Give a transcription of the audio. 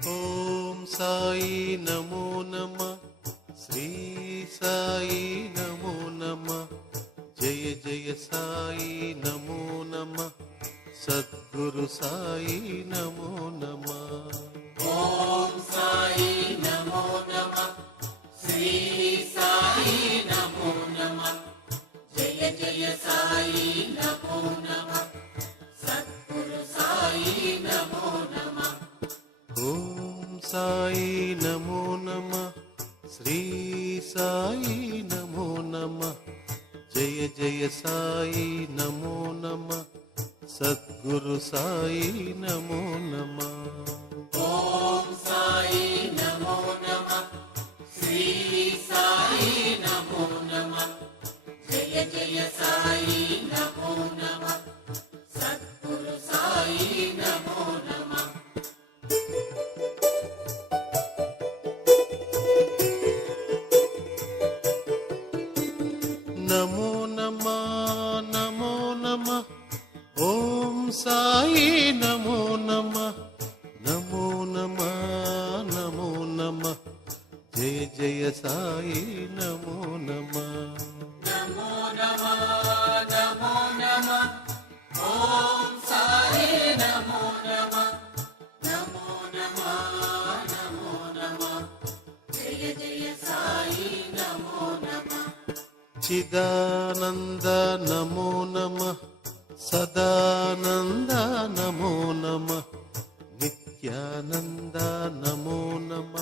ఓం సాయి నమో నమ, శ్రీ సాయి నమో నమ, జయ జయ సాయి నమో నమ, సద్గురు సాయి నమో నమ. ఓం సాయి నమో నమ, శ్రీ సాయి నమో నమ, జయ జయ సాయి నమో నమ, సద్గురు సాయి నమో నమ. ఓం సాయి నమో నమ, శ్రీ సాయి నమో నమ, జయ జయ సాయి నమో నమ, సద్గురు సాయి నమో నమ. ఓం సాయి నమో నమ, శ్రీ సాయి నమో నమ, జయ జయ సాయి నమో నమ, సద్గురు సాయి నమో నమ. నమో నమ నమో నమ, ఓం సాయి నమో నమ, నమో నమ నమో నమ, జయ జయ సాయి నమో నమ. నమో నమ నమో నమ, ఓం సాయి నమో నమ, నమో నమ నమో నమ, జయ జయ సాయి నమో నమ. చిదానంద నమో నమ, సదానంద నమో నమ, నిత్యానంద నమో నమ,